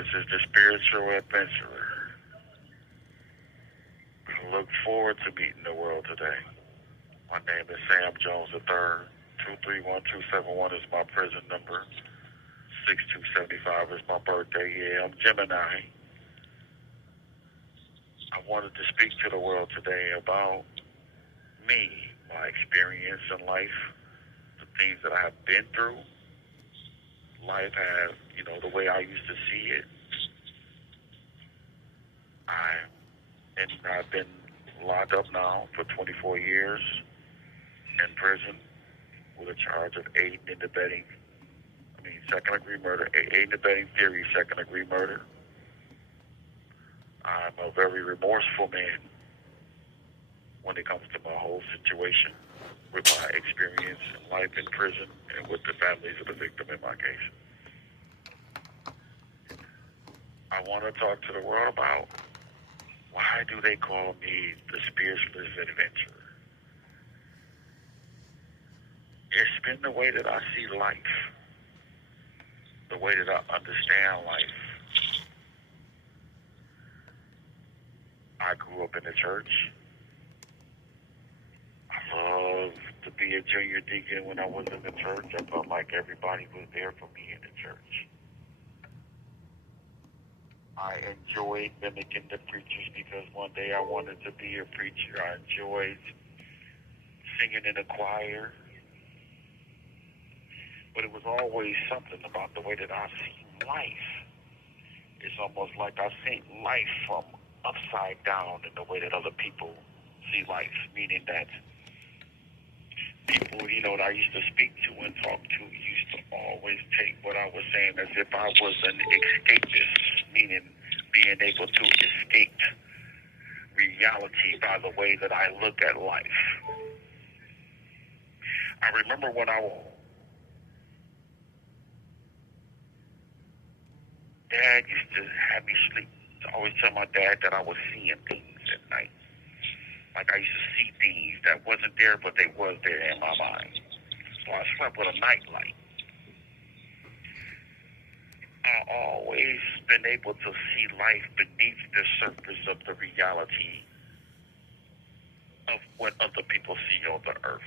This is the Spiritual Adventurer. I look forward to meeting the world today. My name is Sam Jones III. 231-271 is my prison number. 6275 is my birthday. Yeah, I'm Gemini. I wanted to speak to the world today about me, my experience in life, the things that I have been through. Life has, the way I used to see it. I've been locked up now for 24 years in prison with a charge of second-degree murder, aid and abetting theory, second-degree murder. I'm a very remorseful man when it comes to my whole situation with my experience in life in prison and with the families of the victim in my case. I want to talk to the world about why do they call me the Spiritualist Adventurer? It's been the way that I see life, the way that I understand life. I grew up in the church. I loved to be a junior deacon when I was in the church. I felt like everybody was there for me in the church. I enjoyed mimicking the preachers because one day I wanted to be a preacher. I enjoyed singing in a choir. But it was always something about the way that I see life. It's almost like I see life from upside down in the way that other people see life, meaning that people, that I used to speak to and talk to used to always take what I was saying as if I was an escapist, meaning being able to escape reality by the way that I look at life. I remember when Dad used to have me sleep. I always tell my dad that I was seeing things at night. Like I used to see things that wasn't there, but they was there in my mind. So I slept with a nightlight. I always been able to see life beneath the surface of the reality of what other people see on the earth.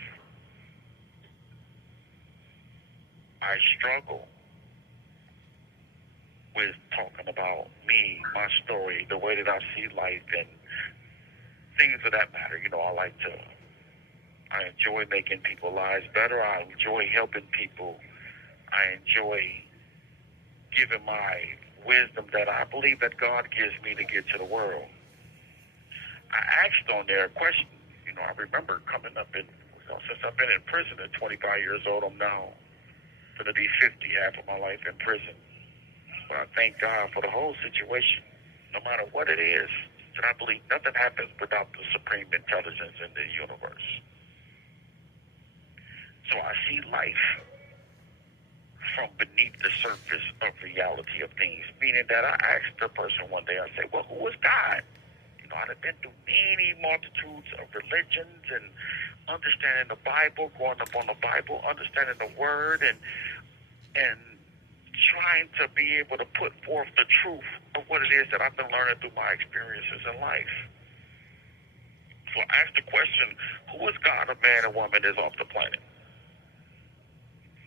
I struggle with talking about me, my story, the way that I see life, and things of that matter. I enjoy making people's lives better. I enjoy helping people. I enjoy giving my wisdom that I believe that God gives me to get to the world. I asked on there a question. I remember coming up since I've been in prison at 25 years old, I'm now going to be 50, half of my life in prison. But I thank God for the whole situation, no matter what it is, that I believe nothing happens without the supreme intelligence in the universe. So I see life from beneath the surface of reality of things, meaning that I asked the person one day, I said, well, who is God? I've been through many multitudes of religions and understanding the Bible, growing up on the Bible, understanding the Word, and trying to be able to put forth the truth of what it is that I've been learning through my experiences in life. So I asked the question, who is God, a man, and woman is off the planet?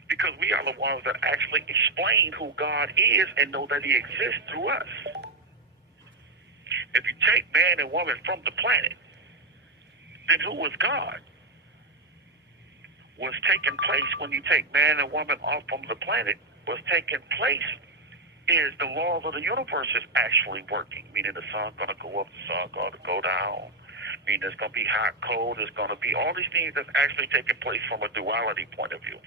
Because we are the ones that actually explain who God is and know that He exists through us. If you take man and woman from the planet, then who is God? What's taking place when you take man and woman off from the planet, what's taking place is the laws of the universe is actually working, meaning the sun's going to go up, the sun's going to go down, meaning there's going to be hot, cold, there's going to be all these things that's actually taking place from a duality point of view.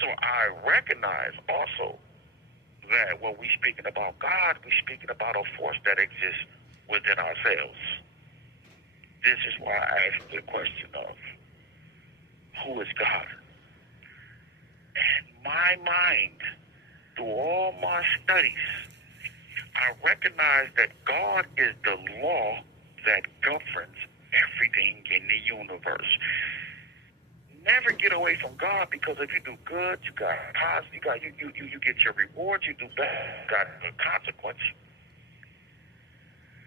So I recognize also that when we're speaking about God, we're speaking about a force that exists within ourselves. This is why I asked the question of, who is God? In my mind, through all my studies, I recognize that God is the law that governs everything in the universe. never get away from God, because if you do good, you got positive, you get your reward. You do bad, you got a consequence.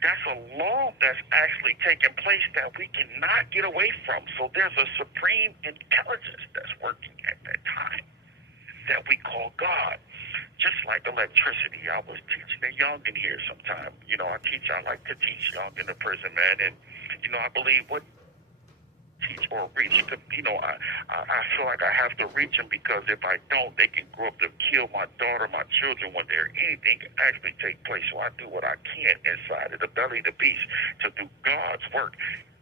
That's a law that's actually taking place that we cannot get away from. So there's a supreme intelligence that's working at that time that we call God. Just like electricity. I was teaching a youngin here sometime. I like to teach young in the prison, man. And, I believe what teach or reach, I feel like I have to reach them, because if I don't, they can grow up to kill my daughter, my children, when anything can actually take place. So I do what I can inside of the belly of the beast to do God's work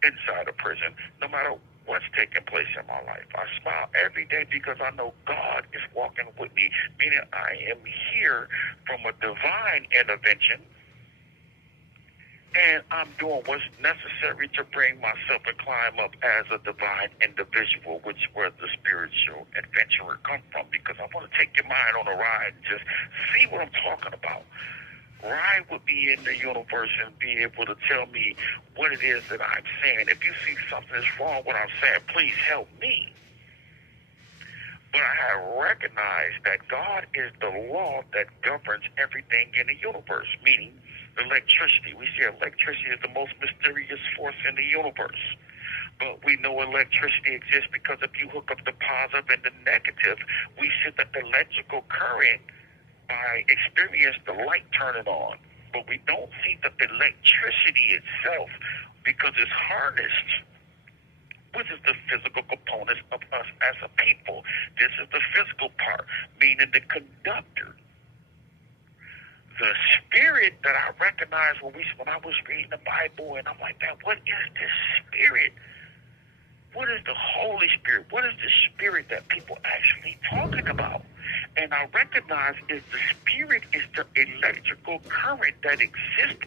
inside of prison, no matter what's taking place in my life. I smile every day because I know God is walking with me, meaning I am here from a divine intervention, and I'm doing what's necessary to bring myself and climb up as a divine individual, which is where the spiritual adventurer comes from, because I want to take your mind on a ride and just see what I'm talking about. Ride with me in the universe and be able to tell me what it is that I'm saying. If you see something is wrong with what I'm saying, please help me. But I have recognized that God is the law that governs everything in the universe, meaning electricity. We say electricity is the most mysterious force in the universe. But we know electricity exists because if you hook up the positive and the negative, we see that the electrical current, by experience, the light turning on. But we don't see the electricity itself, because it's harnessed, which is the physical components of us as a people. This is the physical part, meaning the conductor. The spirit that I recognized when I was reading the Bible, and I'm like, man, what is this spirit? What is the Holy Spirit? What is the spirit that people actually talking about? And I recognize is the spirit is the electrical current that exists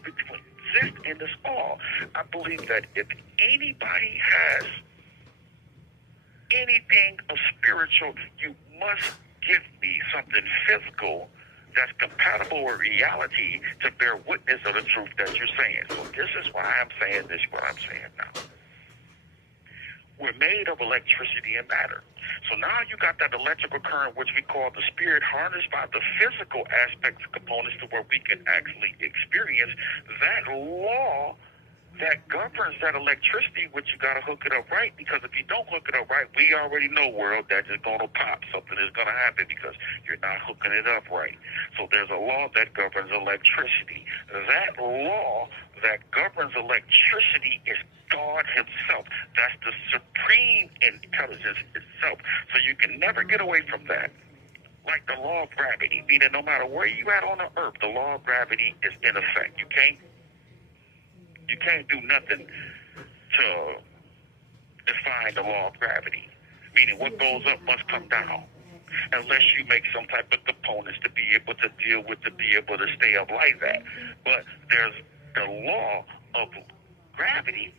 in us all. I believe that if anybody has anything of spiritual, you must give me something physical that's compatible with reality to bear witness of the truth that you're saying. So this is why I'm saying this, what I'm saying now. We're made of electricity and matter. So now you got that electrical current, which we call the spirit, harnessed by the physical aspects and components to where we can actually experience that law that governs that electricity, which you got to hook it up right, because if you don't hook it up right, we already know, world, that is going to pop. Something is going to happen because you're not hooking it up right. So there's a law that governs electricity. That law that governs electricity is God himself. That's the supreme intelligence itself. So you can never get away from that. Like the law of gravity, meaning no matter where you at on the earth, the law of gravity is in effect. You can't do nothing to define the law of gravity, meaning what goes up must come down, unless you make some type of components to be able to deal with, to be able to stay up like that. But there's the law of gravity.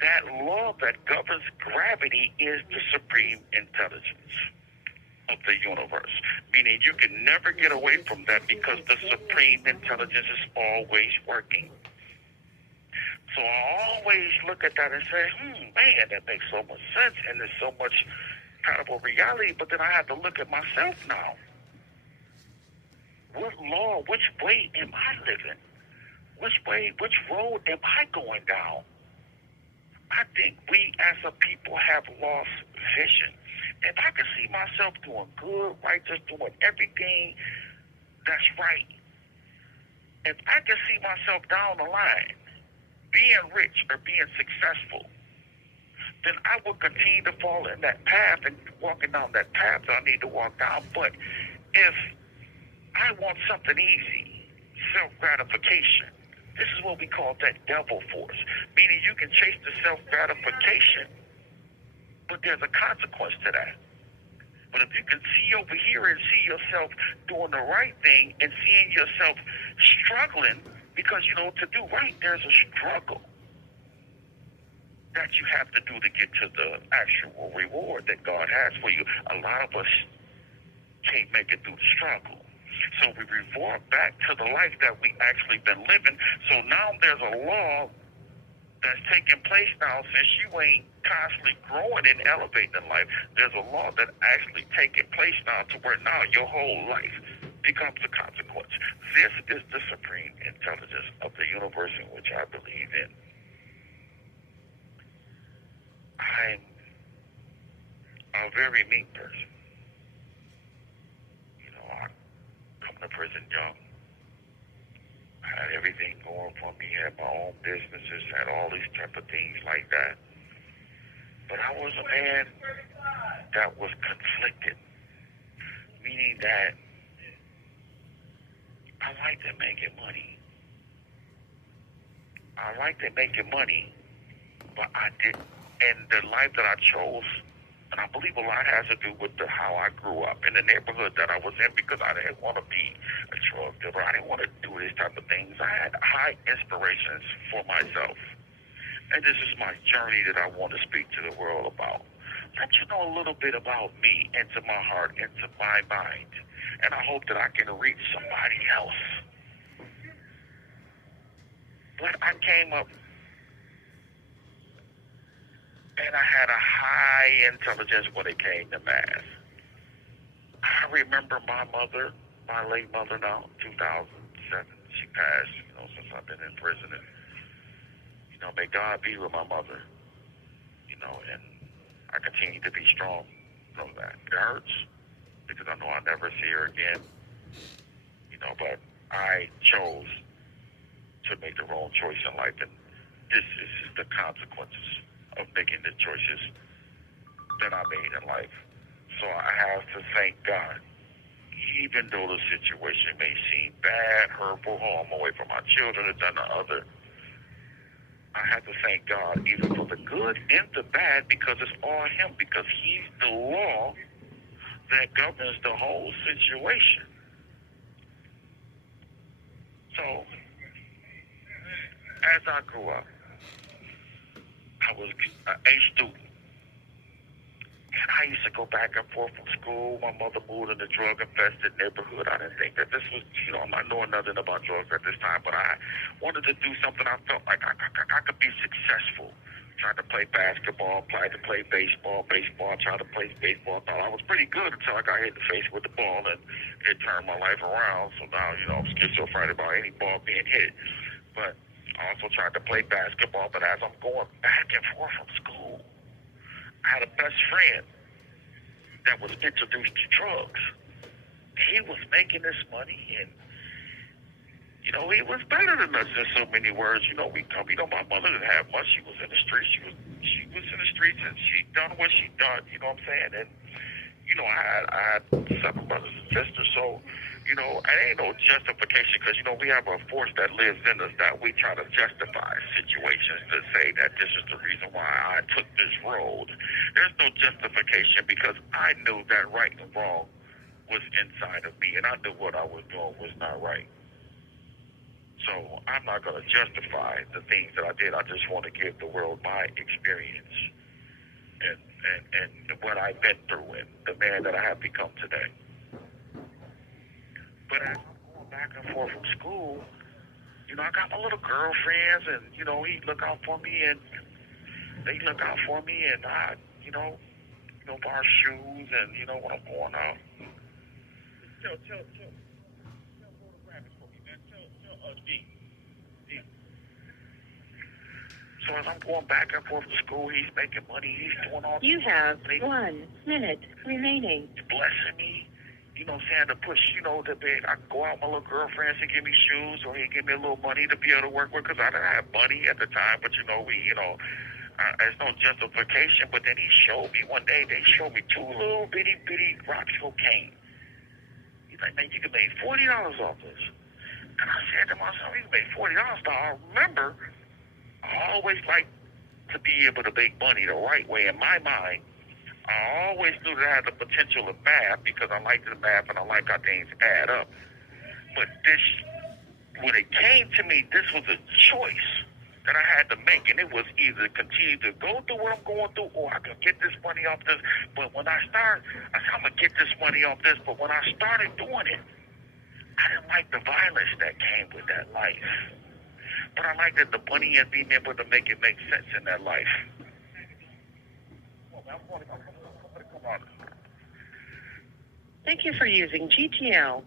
That law that governs gravity is the supreme intelligence of the universe, meaning you can never get away from that, because the supreme intelligence is always working. So I always look at that and say, man, that makes so much sense, and there's so much compatible reality. But then I have to look at myself now. What law, which way am I living? Which road am I going down? I think we as a people have lost vision. If I can see myself doing good, right, just doing everything that's right, if I can see myself down the line, being rich or being successful, then I will continue to fall in that path and walking down that path that I need to walk down. But if I want something easy, self-gratification, this is what we call that devil force, meaning you can chase the self-gratification, but there's a consequence to that. But if you can see over here and see yourself doing the right thing and seeing yourself struggling, because, to do right, there's a struggle that you have to do to get to the actual reward that God has for you. A lot of us can't make it through the struggle. So we revert back to the life that we actually been living. So now there's a law that's taking place now, since you ain't constantly growing and elevating in life, there's a law that actually taking place now to where now your whole life becomes a consequence. This is the supreme intelligence of the universe in which I believe in. I'm a very meek person. You know, I come to prison young. I had everything going for me, had my own businesses, had all these type of things like that. But I was a man that was conflicted, meaning that I liked making money. I liked making money, but I didn't. And the life that I chose, and I believe a lot has to do with how I grew up in the neighborhood that I was in, because I didn't want to be a drug dealer. I didn't want to do these type of things. I had high inspirations for myself. And this is my journey that I want to speak to the world about. Let you know a little bit about me, into my heart, into my mind. And I hope that I can reach somebody else. But I came up and I had a high intelligence when it came to math. I remember my mother, my late mother now, 2007. She passed, since I've been in prison. And, may God be with my mother, and I continue to be strong from that. It hurts because I know I'll never see her again, but I chose to make the wrong choice in life, and this is the consequences of making the choices that I made in life. So I have to thank God, even though the situation may seem bad, hurtful, harm away from my children, and done the other. I have to thank God, even for the good and the bad, because it's all Him, because He's the law that governs the whole situation. So, as I grew up, I was an A student. And I used to go back and forth from school. My mother moved in a drug-infested neighborhood. I didn't think that this was, I'm not knowing nothing about drugs at this time, but I wanted to do something. I felt like I could be successful. Tried to play basketball, tried to play baseball, tried to play baseball. I thought I was pretty good until I got hit in the face with the ball, and it turned my life around. So now, I'm schizophrenic about any ball being hit. But I also tried to play basketball, but as I'm going back and forth from school, I had a best friend that was introduced to drugs. He was making this money, and he was better than us in so many words. We come. My mother didn't have much. She was in the streets. She was in the streets, and she done what she done. You know what I'm saying? And I had 7 brothers and sisters. So it ain't no justification, because we have a force that lives in us that we try to justify situations to say that this is the reason why I took this road. There's no justification, because I knew that right and wrong was inside of me, and I knew what I was doing was not right. So I'm not going to justify the things that I did. I just want to give the world my experience and what I've been through, and the man that I have become today. But as I'm going back and forth from school, I got my little girlfriends, and, he look out for me, and they look out for me, and I, buy shoes, and, when I'm going out. Tell Rabbit for me, man. Tell D. So as I'm going back and forth to school, he's making money, he's doing all. You have 1 minute remaining. He's blessing me. Saying to push, I can go out with my little girlfriends to give me shoes, or he give me a little money to be able to work with, because I didn't have money at the time. But there's no justification. But then he showed me one day. They showed me 2 little bitty rocks of cocaine. He's like, man, you can make $40 off this. And I said to myself, you can make $40. Now I remember, I always liked to be able to make money the right way in my mind. I always knew that I had the potential of math, because I liked the math and I like how things add up. But when it came to me, this was a choice that I had to make, and it was either continue to go through what I'm going through, or I could get this money off this. But when I said, I'm going to get this money off this, but when I started doing it, I didn't like the violence that came with that life. But I like that the bunny and being able to make it make sense in their life. Thank you for using GTL.